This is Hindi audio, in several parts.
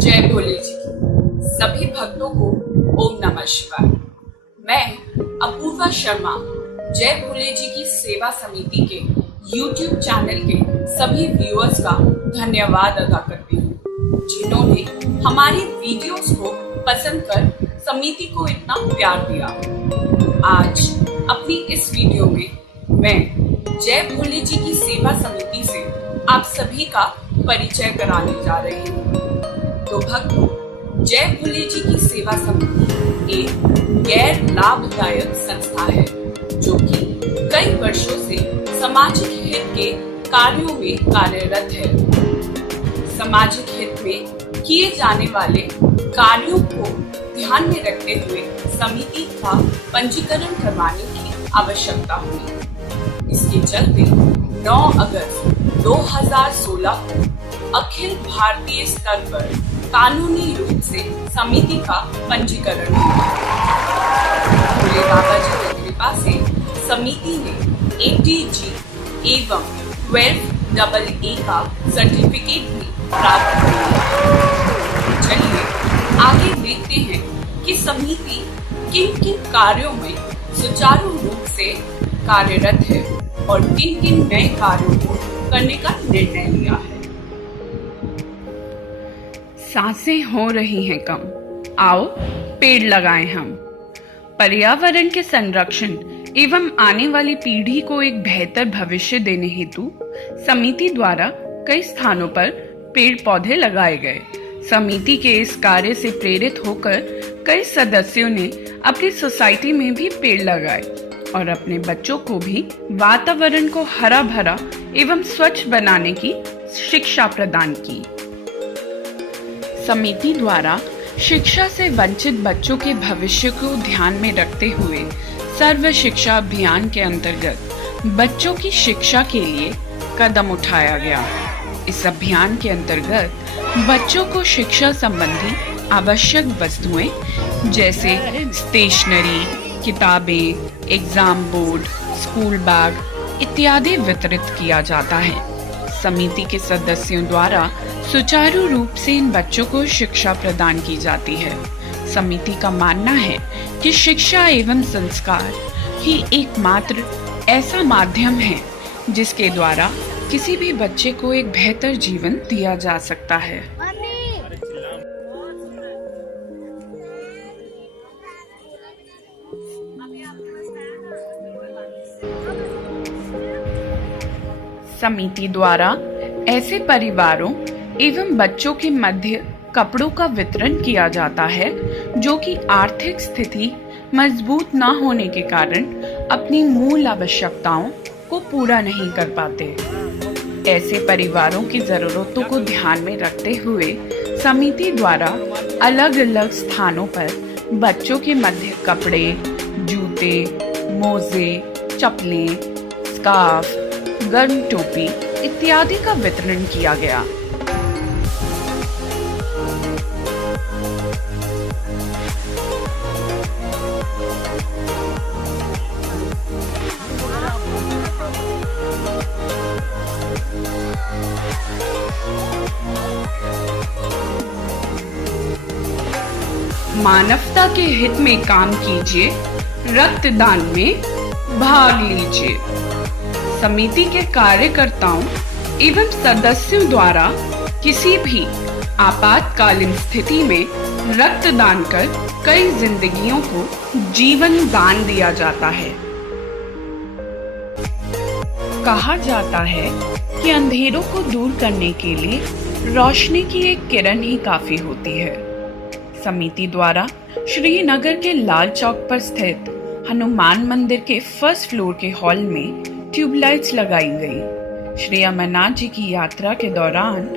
जय भोले जी की सभी भक्तों को ओम नमः शिवाय। मैं अपूर्वा शर्मा जय भोले जी की सेवा समिति के YouTube चैनल के सभी व्यूअर्स का धन्यवाद अदा करती हूँ, जिन्होंने हमारी वीडियोस को पसंद कर समिति को इतना प्यार दिया। आज अपनी इस वीडियो में मैं जय भोले जी की सेवा समिति से आप सभी का परिचय कराने जा रही हूँ। तो भक्तों, जय भोले जी की सेवा समिति एक गैर लाभदायक संस्था है जो कि कई वर्षों से सामाजिक हित के कार्यों में कार्यरत है। सामाजिक हित में किए जाने वाले कार्यों को ध्यान में रखते हुए समिति का पंजीकरण करवाने की आवश्यकता हुई। इसके चलते 9 अगस्त 2016 को अखिल भारतीय स्तर पर कानूनी रूप से समिति का पंजीकरण हुआ। भोले बाबा जी की कृपा से समिति ने ATG एवं 12AA का सर्टिफिकेट भी प्राप्त किया। चलिए आगे देखते हैं कि समिति किन किन कार्यों में सुचारू रूप से कार्यरत है और किन किन नए कार्यों को करने का निर्णय लिया है। सांसें हो रही हैं कम, आओ पेड़ लगाएं हम। पर्यावरण के संरक्षण एवं आने वाली पीढ़ी को एक बेहतर भविष्य देने हेतु समिति द्वारा कई स्थानों पर पेड़ पौधे लगाए गए। समिति के इस कार्य से प्रेरित होकर कई सदस्यों ने अपनी सोसाइटी में भी पेड़ लगाए और अपने बच्चों को भी वातावरण को हरा भरा एवं स्वच्छ बनाने की शिक्षा प्रदान की। समिति द्वारा शिक्षा से वंचित बच्चों के भविष्य को ध्यान में रखते हुए सर्व शिक्षा अभियान के अंतर्गत बच्चों की शिक्षा के लिए कदम उठाया गया। इस अभियान के अंतर्गत बच्चों को शिक्षा संबंधी आवश्यक वस्तुएं जैसे स्टेशनरी, किताबें, एग्जाम बोर्ड, स्कूल बैग इत्यादि वितरित किया जाता है। समिति के सदस्यों द्वारा सुचारू रूप से इन बच्चों को शिक्षा प्रदान की जाती है। समिति का मानना है कि शिक्षा एवं संस्कार ही एकमात्र ऐसा माध्यम है जिसके द्वारा किसी भी बच्चे को एक बेहतर जीवन दिया जा सकता है। समिति द्वारा ऐसे परिवारों एवं बच्चों के मध्य कपड़ों का वितरण किया जाता है जो कि आर्थिक स्थिति मजबूत न होने के कारण अपनी मूल आवश्यकताओं को पूरा नहीं कर पाते। ऐसे परिवारों की जरूरतों को ध्यान में रखते हुए समिति द्वारा अलग अलग स्थानों पर बच्चों के मध्य कपड़े, जूते, मोजे, चप्पलें, स्कार्फ, गर्म टोपी इत्यादि का वितरण किया गया। मानवता के हित में काम कीजिए, रक्तदान में भाग लीजिए। समिति के कार्यकर्ताओं एवं सदस्यों द्वारा किसी भी आपातकालीन स्थिति में रक्तदान कर कई जिंदगियों को जीवन दान दिया जाता है। कहा जाता है कि अंधेरों को दूर करने के लिए रोशनी की एक किरण ही काफी होती है। समिति द्वारा श्रीनगर के लाल चौक पर स्थित हनुमान मंदिर के फर्स्ट फ्लोर के हॉल में ट्यूबलाइट्स लगाई गई। श्री अमरनाथ जी की यात्रा के दौरान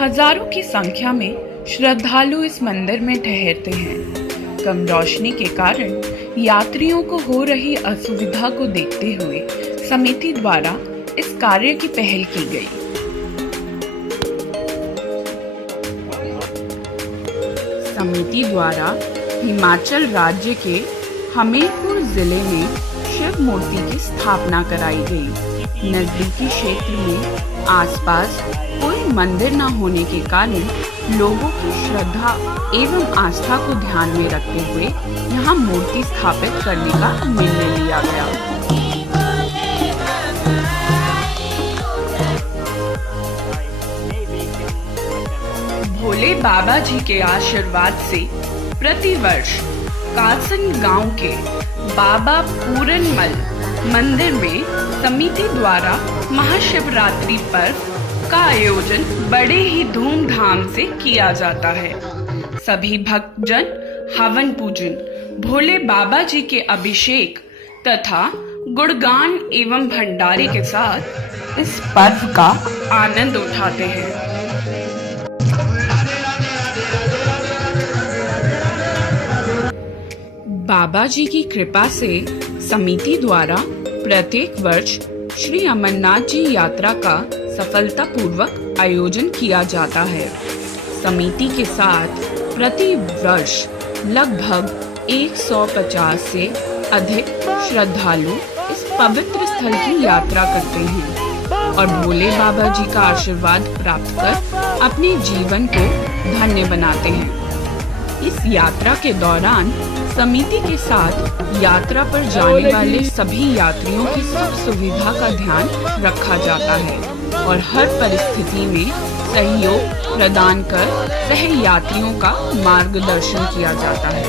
हजारों की संख्या में श्रद्धालु इस मंदिर में ठहरते हैं। कम रोशनी के कारण यात्रियों को हो रही असुविधा को देखते हुए समिति द्वारा इस कार्य की पहल की गई। समिति द्वारा हिमाचल राज्य के हमीरपुर जिले में शिव मूर्ति की स्थापना कराई गई। नजदीकी क्षेत्र में आसपास कोई मंदिर न होने के कारण लोगों की श्रद्धा एवं आस्था को ध्यान में रखते हुए यहाँ मूर्ति स्थापित करने का निर्णय लिया गया। भोले बाबा जी के आशीर्वाद से प्रतिवर्ष कासन गांव के बाबा पूरनमल मंदिर में समिति द्वारा महाशिवरात्रि पर्व का आयोजन बड़े ही धूमधाम से किया जाता है। सभी भक्तजन हवन पूजन, भोले बाबा जी के अभिषेक तथा गुणगान एवं भंडारे के साथ इस पर्व का आनंद उठाते हैं। बाबा जी की कृपा से समिति द्वारा प्रत्येक वर्ष श्री अमरनाथ जी यात्रा का सफलतापूर्वक आयोजन किया जाता है। समिति के साथ प्रति वर्ष लगभग 150 से अधिक श्रद्धालु इस पवित्र स्थल की यात्रा करते हैं और भोले बाबा जी का आशीर्वाद प्राप्त कर अपने जीवन को धन्य बनाते हैं। इस यात्रा के दौरान समिति के साथ यात्रा पर जाने वाले सभी यात्रियों की सुख सुविधा का ध्यान रखा जाता है और हर परिस्थिति में सहयोग प्रदान कर सह यात्रियों का मार्गदर्शन किया जाता है।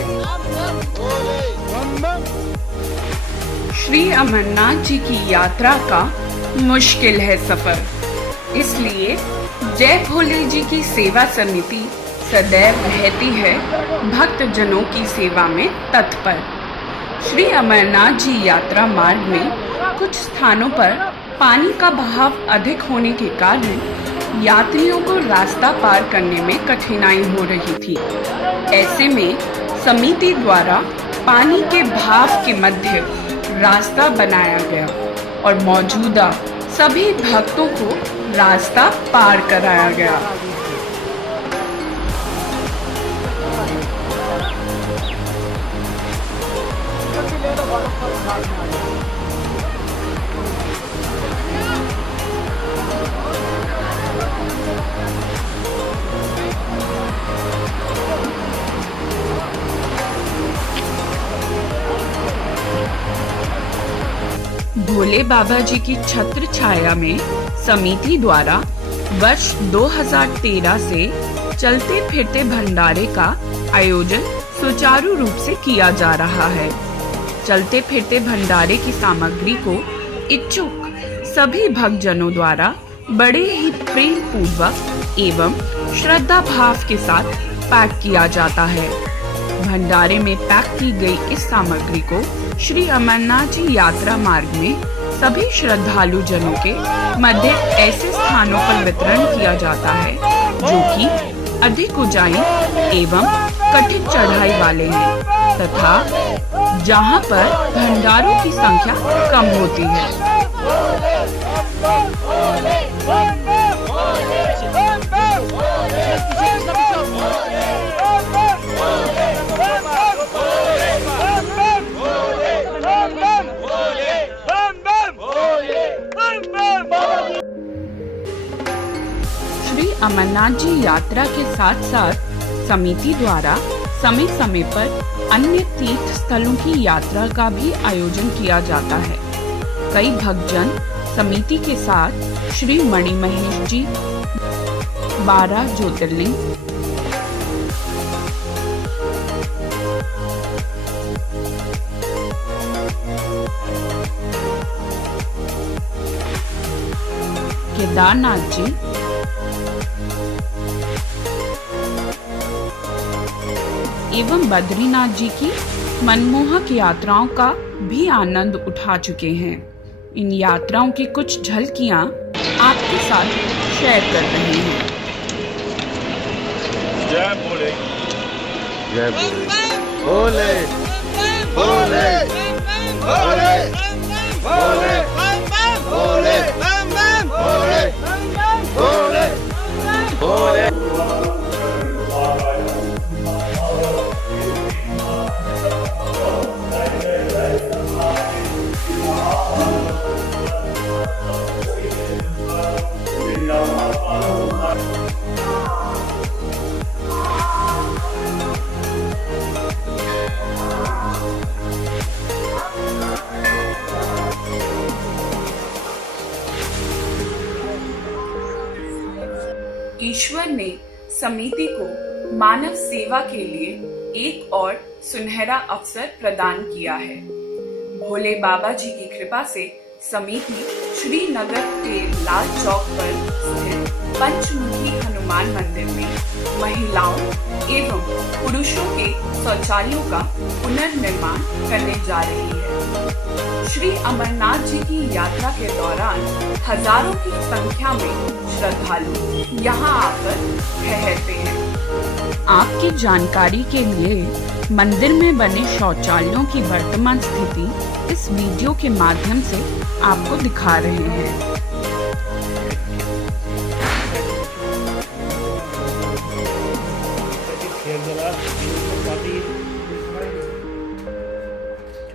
श्री अमरनाथ जी की यात्रा का मुश्किल है सफर, इसलिए जय भोले जी की सेवा समिति सदैव रहती है भक्त जनों की सेवा में तत्पर। श्री अमरनाथ जी यात्रा मार्ग में कुछ स्थानों पर पानी का बहाव अधिक होने के कारण यात्रियों को रास्ता पार करने में कठिनाई हो रही थी। ऐसे में समिति द्वारा पानी के बहाव के मध्य रास्ता बनाया गया और मौजूदा सभी भक्तों को रास्ता पार कराया गया। भोले बाबा जी की छत्र छाया में समिति द्वारा वर्ष 2013 से चलते फिरते भंडारे का आयोजन सुचारू रूप से किया जा रहा है। चलते फिरते भंडारे की सामग्री को इच्छुक सभी भक्तजनों द्वारा बड़े ही प्रेम पूर्वक एवं श्रद्धा भाव के साथ पैक किया जाता है। भंडारे में पैक की गई इस सामग्री को श्री अमरनाथ जी यात्रा मार्ग में सभी श्रद्धालु जनों के मध्य ऐसे स्थानों पर वितरण किया जाता है जो कि अधिक ऊंचाई एवं कठिन चढ़ाई वाले हैं तथा जहां पर भंडारों की संख्या कम होती है। श्री अमरनाथ जी यात्रा के साथ साथ समिति द्वारा समय समय पर अन्य तीर्थ स्थलों की यात्रा का भी आयोजन किया जाता है। कई भक्तजन समिति के साथ श्री मणिमहेश जी, 12 ज्योतिर्लिंग, केदारनाथ जी, एवं बद्रीनाथ जी की मनमोहक यात्राओं का भी आनंद उठा चुके हैं। इन यात्राओं की कुछ झलकियां आपके साथ शेयर कर रहे हैं। जय भोले, जय भोले, भोले, भोले, भोले, भोले, भोले, भोले, भोले, भोले। ईश्वर ने समिति को मानव सेवा के लिए एक और सुनहरा अवसर प्रदान किया है। भोले बाबा जी की कृपा से समिति श्रीनगर के लाल चौक पर स्थित पंचमुखी हनुमान मंदिर में महिलाओं एवं पुरुषों के शौचालयों का पुनर्निर्माण करने जा रही है। श्री अमरनाथ जी की यात्रा के दौरान हजारों की संख्या में श्रद्धालु यहाँ आकर ठहरते हैं। आपकी जानकारी के लिए मंदिर में बने शौचालयों की वर्तमान स्थिति इस वीडियो के माध्यम से आपको दिखा रहे हैं।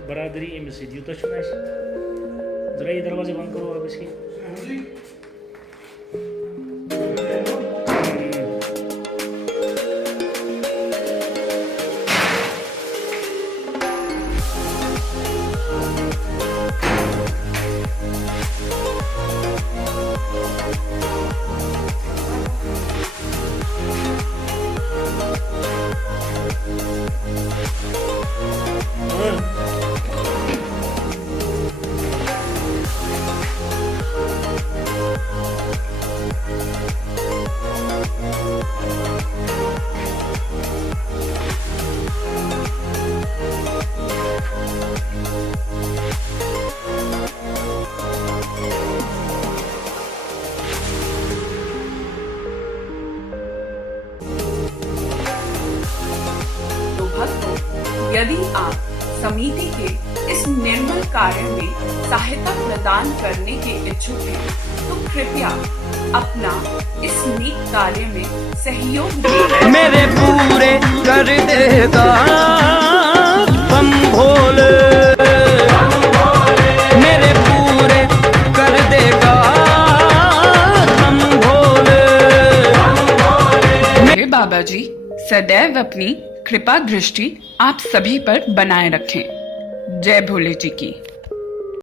बरादरी एमएससी जूता चुना जरा ये दरवाजे बंद करो आप इसके। यदि आप समिति के इस निर्मल कार्य में सहायता प्रदान करने के इच्छुक हैं, तो कृपया अपना इस नेक कार्य में सहयोग दें। मेरे पूरे कर देगा हम भोले, मेरे पूरे कर देगा हम भोले। मेरे बाबा जी सदैव अपनी कृपा दृष्टि आप सभी पर बनाए रखें। जय भोले जी की।